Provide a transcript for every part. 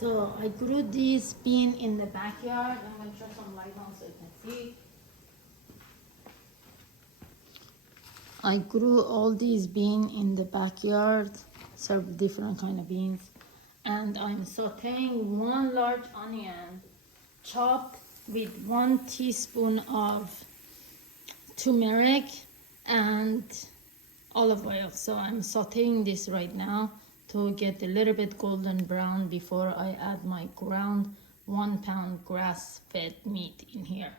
So I grew this bean in the backyard. I'm going to show some light on so you can see. I grew all these beans in the backyard, several different kind of beans. And I'm sauteing 1 large onion chopped with 1 teaspoon of turmeric and olive oil. So I'm sauteing this right now to get a little bit golden brown before I add my ground 1 pound grass-fed meat in here.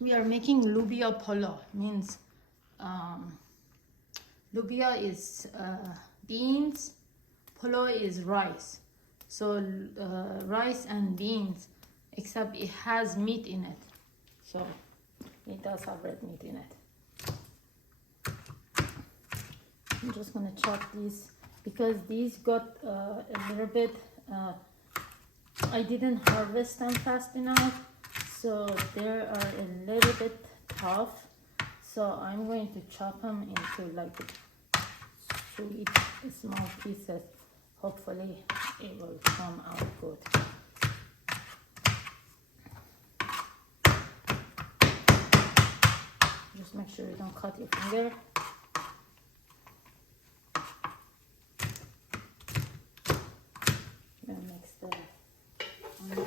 We are making Lubia Polo, means Lubia is beans, polo is rice. So rice and beans, except it has meat in it. So it does have red meat in it. I'm just gonna chop these because these got a little bit, I didn't harvest them fast enough, so they are a little bit tough. So I'm going to chop them into like sweet small pieces. Hopefully it will come out good. Just make sure you don't cut your finger. Then mix the onion.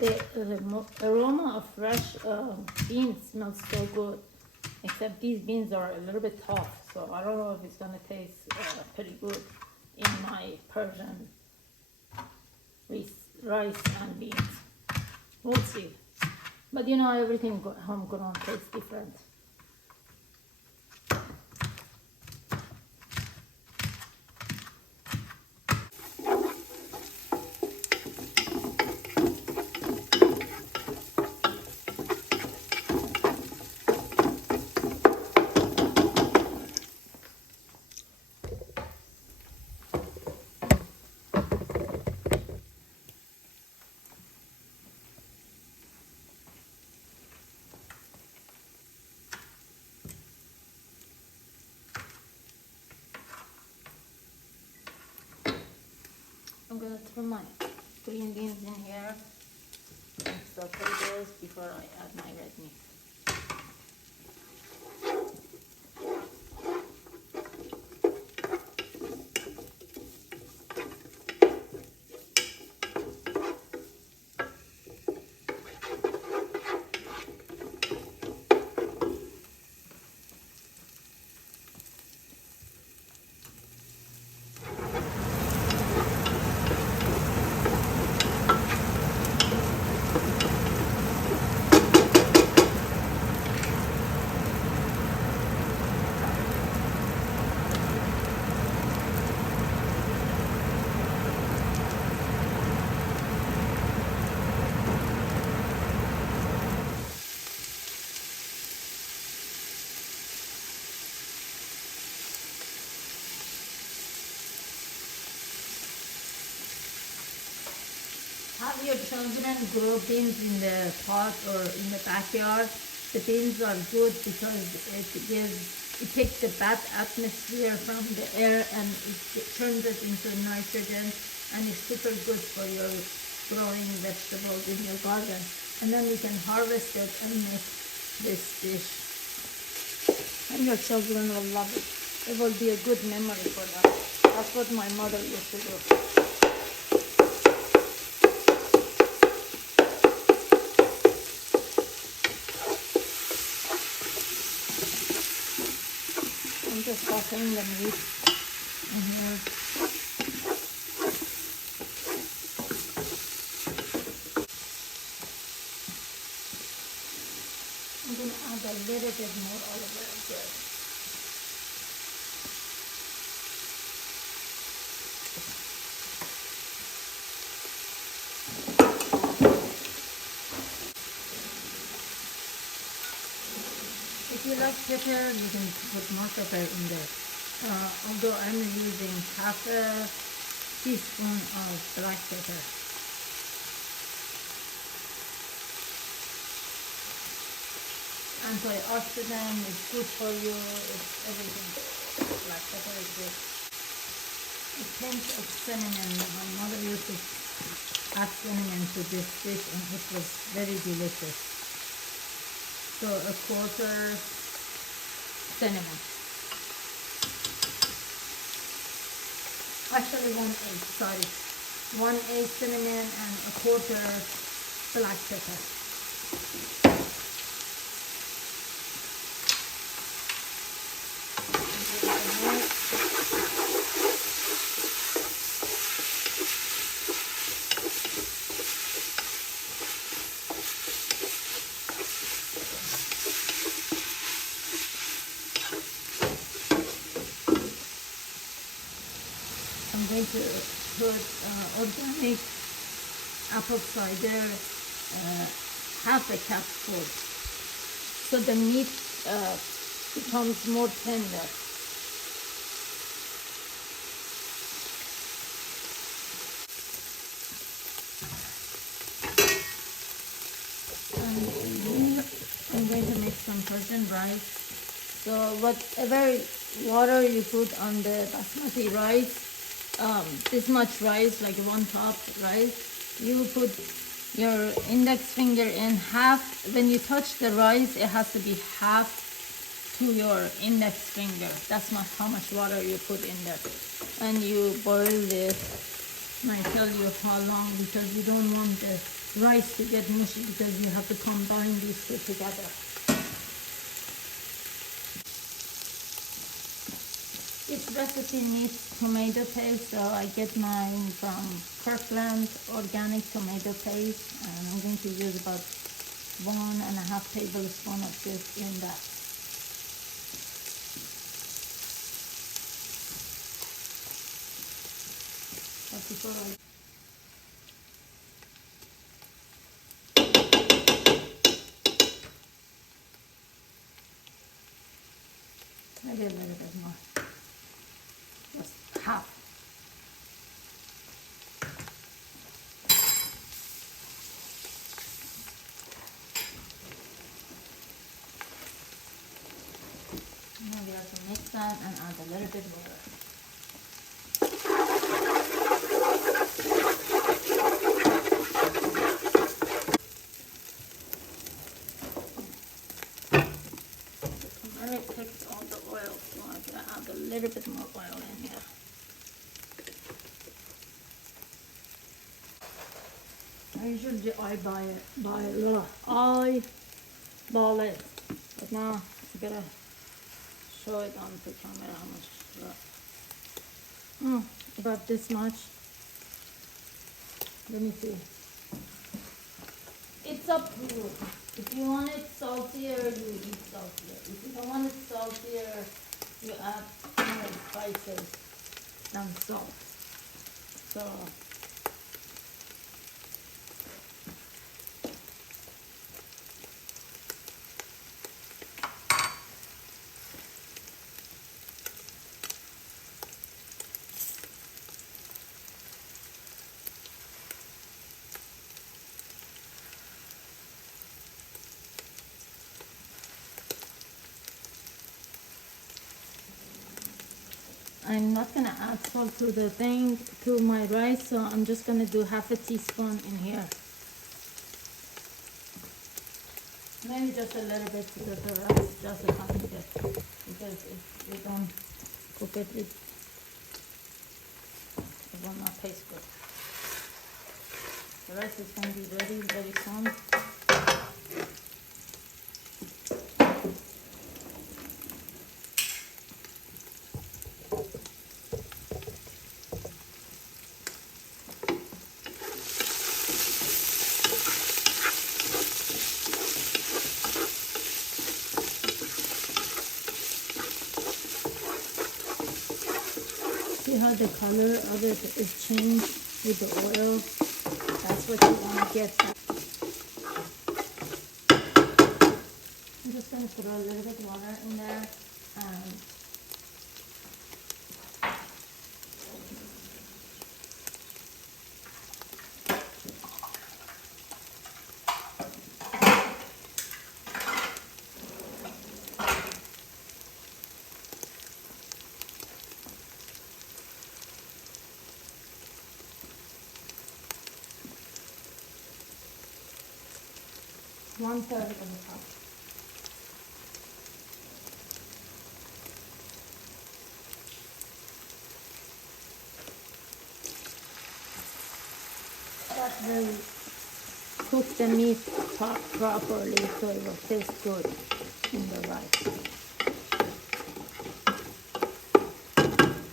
The aroma of fresh beans smells so good, except these beans are a little bit tough, so I don't know if it's gonna taste pretty good in my Persian rice and beans. We'll see. But you know, everything homegrown tastes different. I'm gonna throw my green beans in here and saute those before I add my red meat. Have your children grow beans in the pot or in the backyard. The beans are good because it takes the bad atmosphere from the air and it turns it into nitrogen, and it's super good for your growing vegetables in your garden. And then you can harvest it and make this dish. And your children will love it. It will be a good memory for them. That's what my mother used to do. I'm just sauteing the meat in here. I'm going to add a little bit more olive oil here. If you like pepper, you can put more pepper in there. Although I'm using half a teaspoon of black pepper. Antioxidant, it's good for you, it's everything. Black pepper is good. A pinch of cinnamon. My mother used to add cinnamon to this dish and it was very delicious. So a quarter cinnamon. Actually 1/8, sorry. 1/8 cinnamon and a quarter black pepper. I'm going to put organic apple cider, half a cup full, so the meat becomes more tender. And I'm going to make some Persian rice. So whatever water you put on the basmati rice, this much rice, like 1 cup rice, you put your index finger in half. When you touch the rice, it has to be half to your index finger. That's how much water you put in there. And you boil this. And I tell you how long, because you don't want the rice to get mushy, because you have to combine these two together. This recipe needs tomato paste, so I get mine from Kirkland organic tomato paste, and I'm going to use about 1.5 tablespoons of this in that. But before maybe a little bit more. Just half. Now we have to mix that and add a little bit water. Turmeric takes all the oil, so I'm gonna add a little bit more oil in here. Usually I buy a lot. I bought it, but now I'm gonna show it on the camera how much. About this much. Let me see. It's up to you. If you want it saltier, you eat saltier. If you don't want it saltier, you add more spices than salt. So I'm not gonna add salt to the thing, to my rice, so I'm just gonna do half a teaspoon in here. Maybe just a little bit, because the rice just a tiny bit, because if you don't cook it, it will not taste good. The rice is gonna be ready very soon. See how the color of it is changed with the oil? That's what you want to get. I'm just gonna put a little bit water in there and one-third of the cup. That will cook the meat properly so it will taste good in the rice.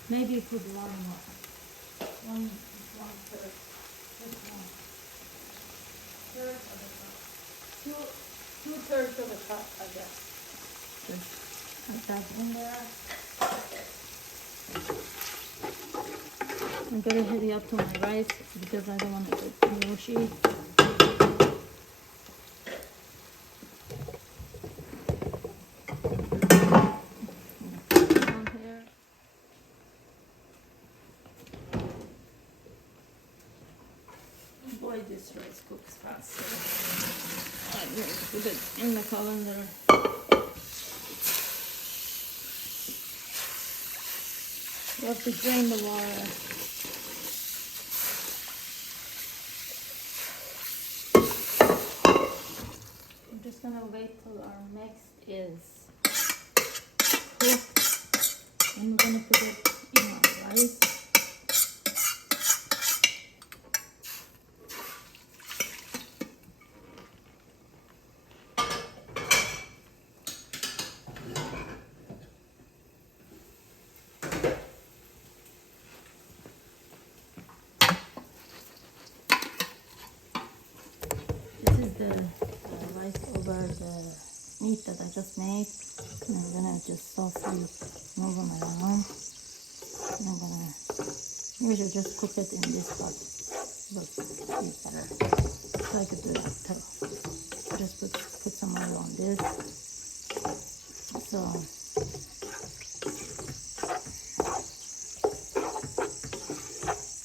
Maybe put one more. One-third. Just one. Third of the cup. Two-thirds of a cup, I guess. Just put that in there. I'm gonna hurry up to my rice because I don't want it to get mushy. Boy, this rice cooks fast. I'm going to put it in the colander. You have to drain the water. I'm just gonna wait till our mix is cooked and we're gonna put it in our rice. The rice over the meat that I just made, and I'm gonna just softly move them around. And I'm gonna maybe I should just cook it in this pot, but it's better. So I could do that too. Just put some oil on this. So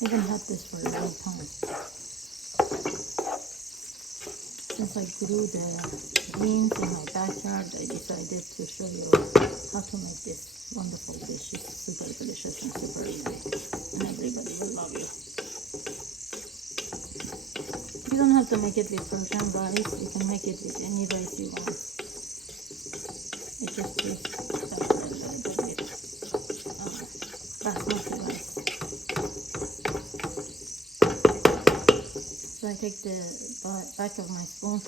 you can have this for a long time. Since I grew the beans in my backyard, I decided to show you how to make this wonderful dish. It's super delicious and super easy, and everybody will love you. You don't have to make it with Persian rice. You can make it with any rice you want. It just tastes better a little bit with basmati rice. So I take the back of my spoon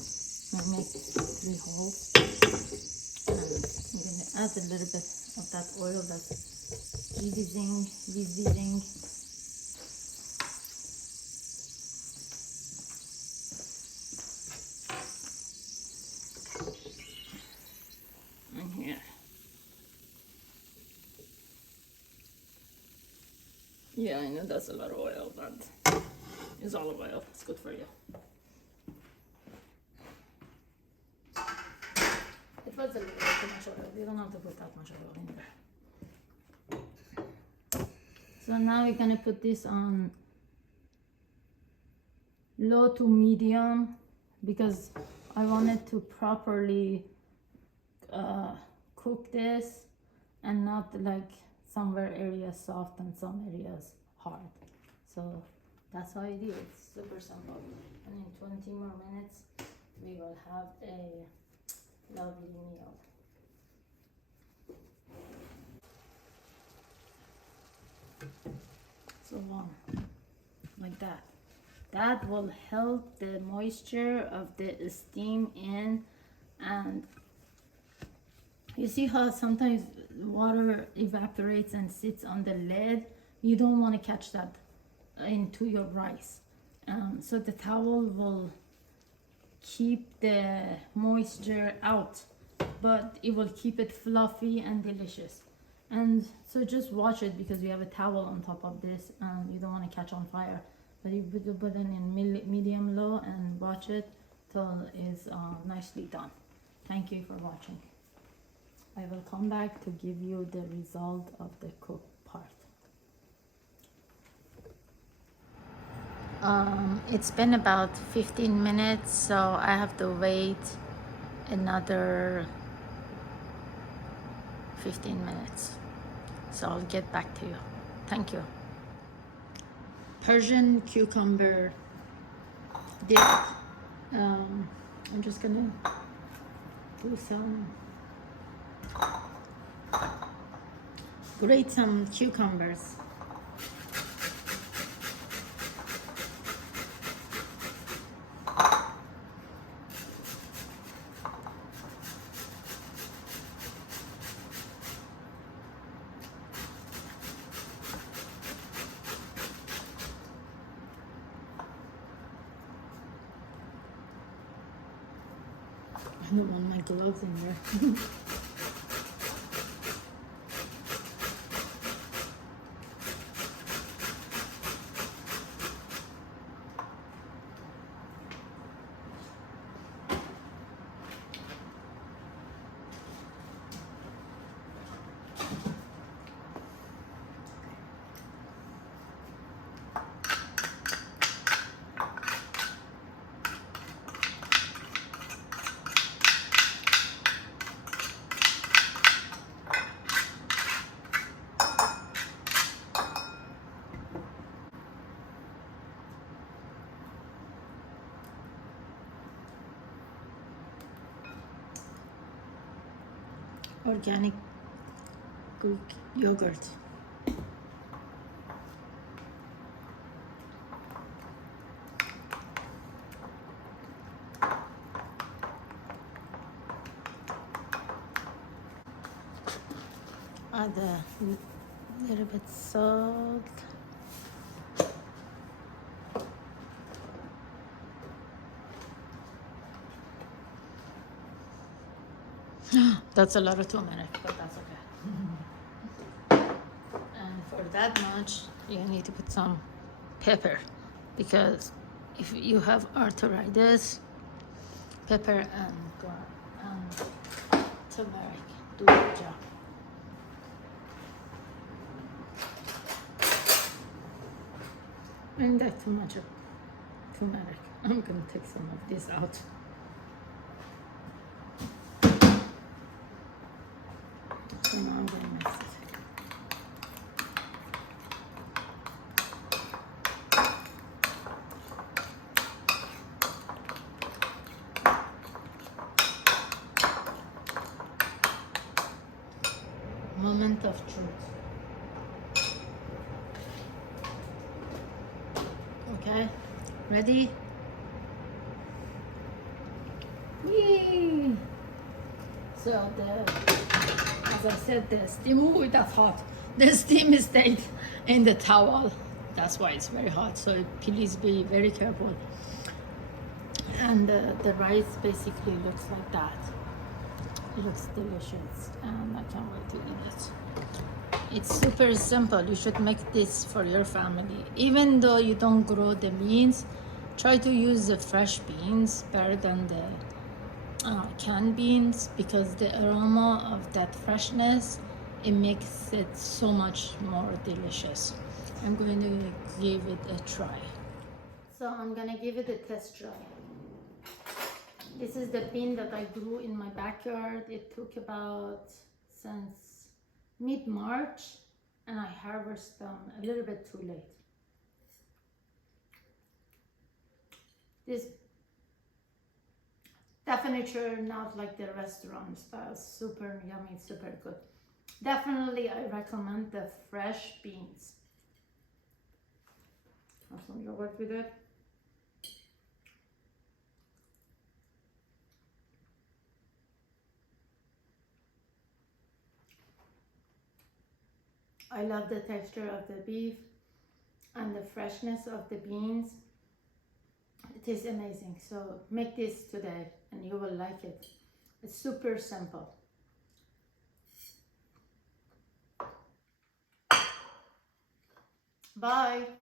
and make 3 holes, and I'm going to add a little bit of that oil that's reducing. And here. Yeah, I know that's a lot of oil, but it's olive oil. It's good for you. It was a little bit too much oil. You don't have to put that much oil in there. So now we're gonna put this on low to medium because I wanted to properly cook this and not like somewhere areas soft and some areas hard. So that's how I do it. It's super simple. And in 20 more minutes, we will have a lovely meal. So like that. That will help the moisture of the steam in, and you see how sometimes water evaporates and sits on the lid? You don't want to catch that into your rice. So the towel will keep the moisture out, but it will keep it fluffy and delicious. And so just watch it because we have a towel on top of this and you don't want to catch on fire. But you put it in medium low and watch it till it's nicely done. Thank you for watching. I will come back to give you the result of the cook part. It's been about 15 minutes, so I have to wait another 15 minutes. So I'll get back to you. Thank you. Persian cucumber dip. I'm just gonna do grate some cucumbers. I don't want my gloves in there. Organic Greek yogurt. Add a little bit salt. That's a lot of turmeric, but that's okay. And for that much, you need to put some pepper, because if you have arthritis, pepper and turmeric do the job. And that's too much of turmeric. I'm gonna take some of this out. So now I'm gonna mix it. Moment of truth. Okay, ready? Yay! So as I said, the steam, ooh, that's hot. The steam stayed in the towel. That's why it's very hot. So please be very careful. And the rice basically looks like that. It looks delicious, and I can't wait to eat it. It's super simple. You should make this for your family. Even though you don't grow the beans, try to use the fresh beans better than the canned beans, because the aroma of that freshness, it makes it so much more delicious. I'm going to give it a try. So I'm gonna give it a test try. This is the bean that I grew in my backyard. It took about since mid-March, and I harvested them a little bit too late. This definitely not like the restaurant style, super yummy, super good. Definitely I recommend the fresh beans. Have some yogurt with it. I love the texture of the beef and the freshness of the beans. It is amazing. So make this today and you will like it. It's super simple. Bye.